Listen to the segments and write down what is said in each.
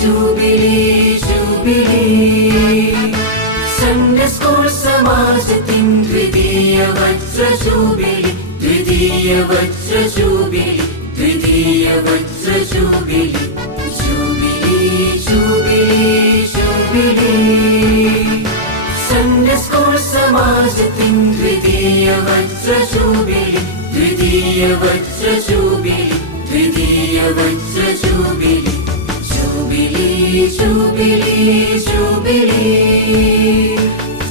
jubilee, jubilee. Sunday school സമാജത്തിൻ ദ്വിതീയ വജ്ര jubilee, ദ്വിതീയ വജ്ര ജൂബിലി, ദ്വിതീയ വജ്ര jubilee. Jubilee, jubilee, jubilee. Sunday school സമാജത്തിൻ ദ്വിതീയ വജ്ര ജൂബിലി, ദ്വിതീയ വജ്ര ജൂബിലി, ദ്വിതീയ വജ്ര ജൂബിലി. Jubilee, jubilee, jubilee.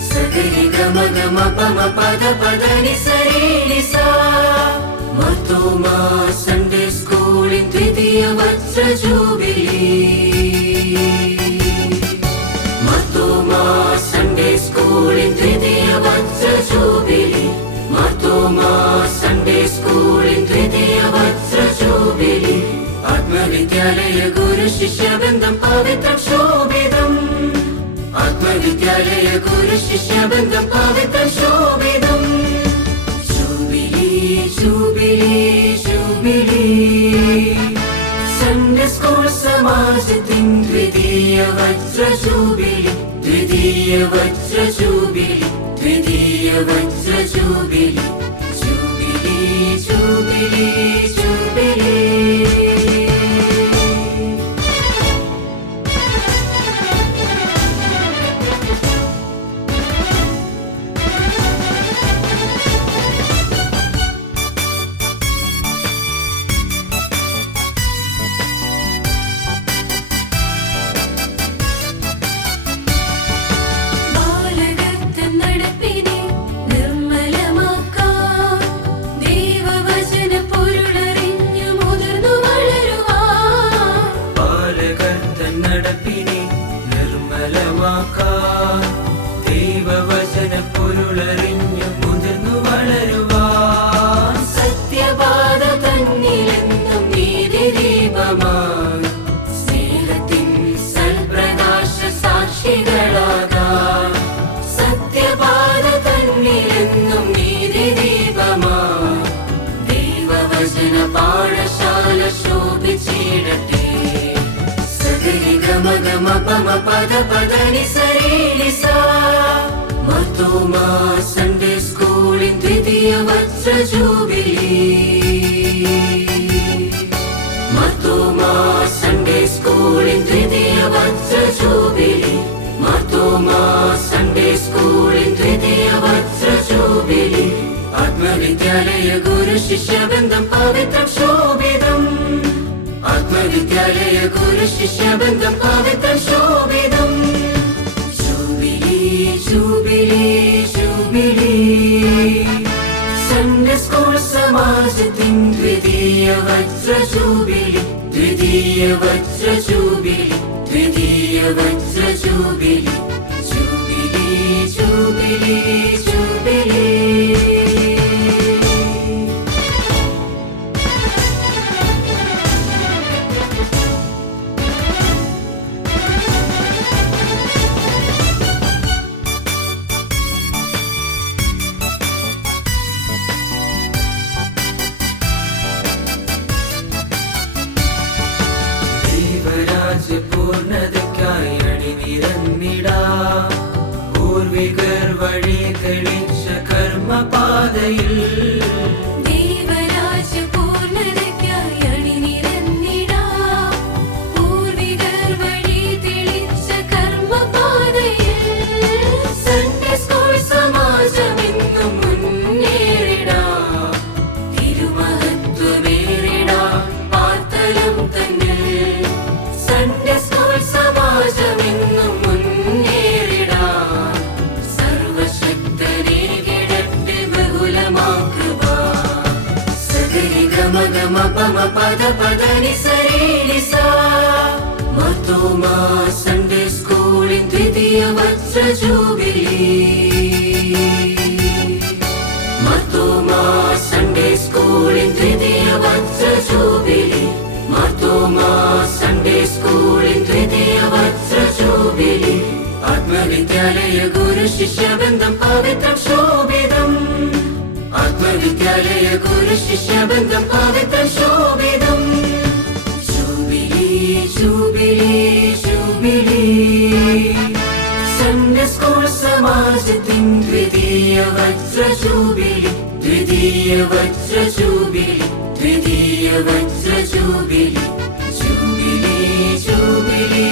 സഗരി ഗമ ഗമ പമ പദ പദ നി സരി നി സ. മർത്തോമാ സൺഡേ സ്കൂളിൻ ദ്വിതീയ വജ്ര ജൂബിലി. മർത്തോമാ സൺഡേ സ്കൂളിൻ ദ്വിതീയ വജ്ര ജൂബിലി. മർത്തോമാ സൺഡേ സ്കൂളിൻ ദ്വിതീയ വജ്ര ജൂബിലി. ആത്മവിദ്യാലയ ഗുരു ശിഷ്യ ബന്ധം പവിത്രം ശോഭിതം. ആത്മവിദ്യാലയ ഗുരു ശിഷ്യ ബന്ധം പവിത്രം ശോഭിതം. Jubilee, jubilee, jubilee. Sunday school സമാജത്തിൻ ദ്വിതീയ വജ്ര ജൂബിലി, ദ്വിതീയ വജ്ര ജൂബിലി, ദ്വിതീയ വജ്ര ജൂബിലി. Jubilee, jubilee, jubilee. ദൈവവചന പൊരുളറിഞ്ഞു മുതിർന്നു വളരുവാൻ. സത്യപാത തന്നിലെന്നും നീതിദീപമായി സ്നേഹത്തിൻ സൽപ്രകാശ സാക്ഷികളാകാൻ. സത്യപാത തന്നിലെന്നും നീതിദീപമായി ദൈവവചന പാഠശാല ശോഭിച്ചിടട്ടെ. സഗരി ഗമ ഗമ പമ പദ പദ നി സരി നി സ. മർത്തോമാ സൺഡേ സ്കൂളിൻ ദ്വിതീയ വജ്ര ജൂബിലി. മർത്തോമാ സൺഡേ സ്കൂളിൻ ദ്വിതീയ വജ്ര ജൂബിലി. മർത്തോമാ സൺഡേ സ്കൂളിൻ ദ്വിതീയ വജ്ര ജൂബിലി. ആത്മവിദ്യാലയ ഗുരു ശിഷ്യ ബന്ധം പവിത്രം ശോഭിതം. ആത്മവിദ്യാലയ ഗുരു ശിഷ്യ ബന്ധം പവിത്രം ശോഭിതം. Jubilee, jubilee, jubilee. Sunday school സമാജത്തിൻ ദ്വിതീയ വജ്ര ജൂബിലി, ദ്വിതീയ വജ്ര ജൂബിലി, ദ്വിതീയ വജ്ര ജൂബിലി. Jubilee, jubilee, jubilee. പൂർണ്ണതയ്ക്കായി അണിനിരന്നിടാം. പൂർവികർ വഴി തെളിച്ച കർമ്മപാതയിൽ പമ പദ പദ നി സരി നി സ. മർത്തോമാ സൺഡേ സ്കൂളിൻ ദ്വിതീയ വജ്ര ജൂബിലി. മർത്തോമാ സൺഡേ സ്കൂളിൻ ദ്വിതീയ വജ്ര ജൂബിലി. മർത്തോമാ സൺഡേ സ്കൂളിൻ ദ്വിതീയ വജ്ര ജൂബിലി. ആത്മവിദ്യാലയ ഗുരു ശിഷ്യ ബന്ധം പവിത്രം ശോഭിതം. ആത്മവിദ്യാലയ ഗുരു ശിഷ്യ ബന്ധം പവിത്രം ശോഭിതം. Jubilee, jubilee. Jubilee Sunday school സമാജത്തിൻ ദ്വിതീയ വജ്ര ജൂബിലി ദ്വിതീയ വജ്ര ജൂബിലി ദ്വിതീയ വജ്ര ജൂബിലി ജൂബിലി ജൂബിലി